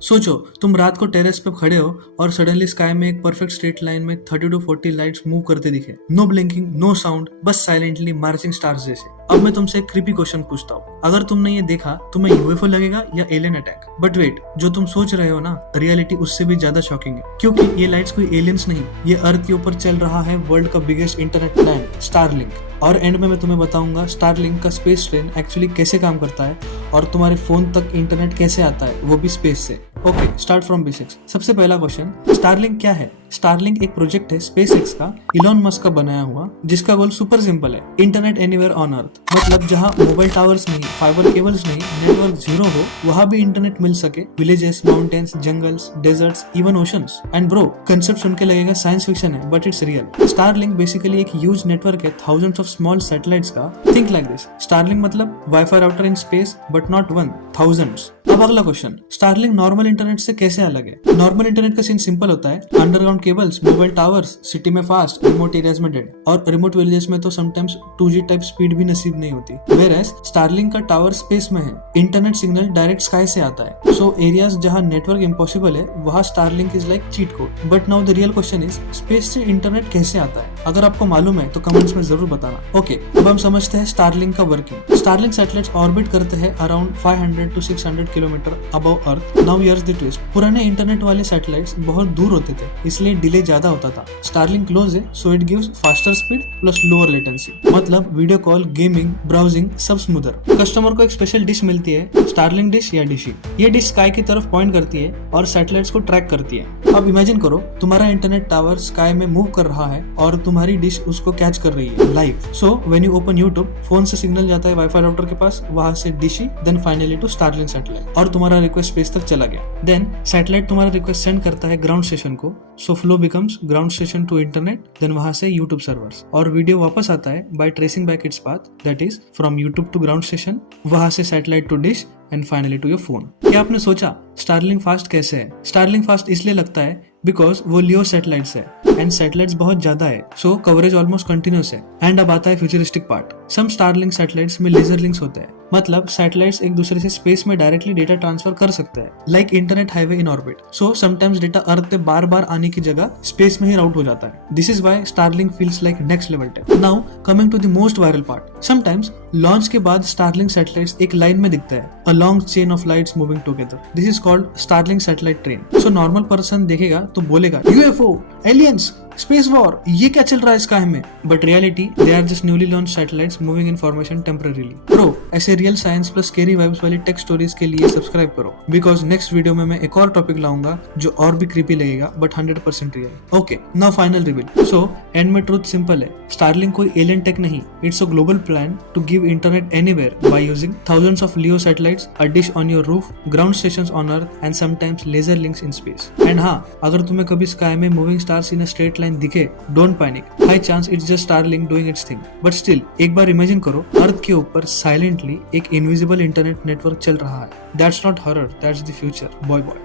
सोचो, तुम रात को टेरेस पे खड़े हो और सडनली स्काई में एक परफेक्ट स्ट्रेट लाइन में 30 to 40 लाइट्स मूव करते दिखे। नो ब्लिंकिंग, नो साउंड, बस साइलेंटली मार्चिंग स्टार्स जैसे। अब मैं तुमसे एक क्रीपी क्वेश्चन पूछता हूँ, अगर तुमने ये देखा तुम्हें यूएफओ लगेगा या एलियन अटैक? बट वेट, जो तुम सोच रहे हो ना, रियलिटी उससे भी ज्यादा शॉकिंग है, क्योंकि ये लाइट्स कोई एलियंस नहीं, ये अर्थ के ऊपर चल रहा है वर्ल्ड का बिगेस्ट इंटरनेट प्लान, स्टारलिंक। और एंड में मैं तुम्हें बताऊंगा स्टारलिंक का स्पेस ट्रेन एक्चुअली कैसे काम करता है और तुम्हारे फोन तक इंटरनेट कैसे आता है, वो भी स्पेस से। Okay, start from basics. सबसे पहला क्वेश्चन, स्टारलिंक क्या है? स्टारलिंक एक प्रोजेक्ट है स्पेसएक्स का, इलॉन मस्क का बनाया हुआ, जिसका गोल सुपर सिंपल है, इंटरनेट एनीवेयर ऑन अर्थ। मतलब जहां मोबाइल टावर्स नहीं, फाइबर केबल्स नहीं, नेटवर्क जीरो हो, वहां भी इंटरनेट मिल सके। Villages, mountains, jungles, deserts, even oceans. And bro, concept सुन के लगेगा साइंस फिक्शन है, but it's real. Starlink basically एक ह्यूज नेटवर्क है थाउजेंड्स ऑफ स्मॉल सैटेलाइट्स का। थिंक लाइक दिस, स्टारलिंक मतलब WiFi router in space, but not one, thousands. अब अगला क्वेश्चन, स्टारलिंक नॉर्मल इंटरनेट से कैसे अलग है? नॉर्मल इंटरनेट का सीन सिंपल होता है, underground cables, mobile towers, city में फास्ट, रिमोट एरियाज में डेड, और रिमोट विलेजेस में तो समटाइम्स 2G टाइप स्पीड भी नसीब नहीं होती। वेयरएज स्टारलिंक का टावर स्पेस में है, इंटरनेट सिग्नल डायरेक्ट स्काई से आता है। सो एरियाज जहां नेटवर्क इम्पॉसिबल है, वहां Starlink is like cheat code. But now the real question is, space से इंटरनेट कैसे आता है? अगर आपको मालूम है तो कमेंट्स में जरूर बताना। ओके, अब हम समझते हैं स्टारलिंक का वर्किंग। स्टारलिंक सैटेलाइट्स ऑर्बिट करते हैं around 500 to 600 kilometre above earth. Now here's the twist, पुराने इंटरनेट वाले सैटेलाइट्स बहुत दूर होते थे, इसलिए डिले ज्यादा होता था। स्टारलिंक क्लोज है, so it gives faster speed plus lower latency. मतलब वीडियो कॉल, गेमिंग, ब्राउजिंग सब स्मूदर। कस्टमर को एक स्पेशल डिश मिलती है, स्टारलिंक डिश या डिशी। ये डिश स्काई की तरफ पॉइंट करती है और सैटेलाइट्स को ट्रैक करती है। अब इमेजिन करो, तुम्हारा इंटरनेट टावर स्काई में मूव कर रहा है और तुम्हारी डिश उसको कैच कर रही है live. So when you open YouTube, phone से सिग्नल जाता है वाईफाई राउटर के पास, वहां से dishy, then finally to Starlink satellite, और तुम्हारा रिक्वेस्ट स्पेस तक चला गया। देन सैटेलाइट तुम्हारा रिक्वेस्ट सेंड करता है ग्राउंड स्टेशन को, so flow becomes ground station to internet, then वहां से यूट्यूब सर्वर्स, और वीडियो वापस आता है by tracing back its path, that is from YouTube to ground station, वहां से satellite to dish, and finally to your phone. क्या आपने सोचा स्टारलिंक फास्ट कैसे है? स्टारलिंक फास्ट इसलिए लगता है बिकॉज वो लियो सैटेलाइट्स है एंड सैटेलाइट्स बहुत ज्यादा है, सो कवरेज ऑलमोस्ट कंटिन्यूस है। एंड अब आता है फ्यूचरिस्टिक पार्ट, सम स्टारलिंक सैटेलाइट्स में लेजर लिंक्स होते हैं, मतलब सैटेलाइट्स एक दूसरे से स्पेस में डायरेक्टली डेटा ट्रांसफर कर सकते हैं, like internet highway in orbit. So sometimes data earth पे बार बार आने की जगह स्पेस में ही राउट हो जाता है। This is why Starlink feels like next level tech. Now coming to the most viral part, sometimes launch के बाद स्टारलिंक सैटेलाइट्स एक लाइन में दिखता है, a long chain of lights moving together. This is called Starlink satellite train. So normal person देखेगा तो बोलेगा UFO, aliens, space war, ये क्या चल रहा है स्काई में? But reality, they are just newly launch satellites moving information temporarily. Bro, ऐसे real science plus scary vibes वाली टेक स्टोरीज के लिए सब्सक्राइब करो, बिकॉज नेक्स्ट वीडियो में मैं एक और टॉपिक लाऊंगा जो और भी क्रीपी लगेगा, but 100% real. Okay, now final reveal. So end में ट्रूथ सिंपल है, स्टारलिंक कोई एलियन टेक नहीं, it's a global plan to give internet anywhere by using thousands of LEO satellites, a dish on your roof, ground stations on Earth, and sometimes laser links in space. And हाँ, अगर तुम्हें कभी sky में moving stars in a straight line दिखे, don't panic, high chance it's just Starlink doing its thing. But still, एक बार imagine करो, अर्थ के ऊपर साइलेंटली एक इनविजिबल इंटरनेट नेटवर्क चल रहा है। That's not horror, that's the future, boy boy.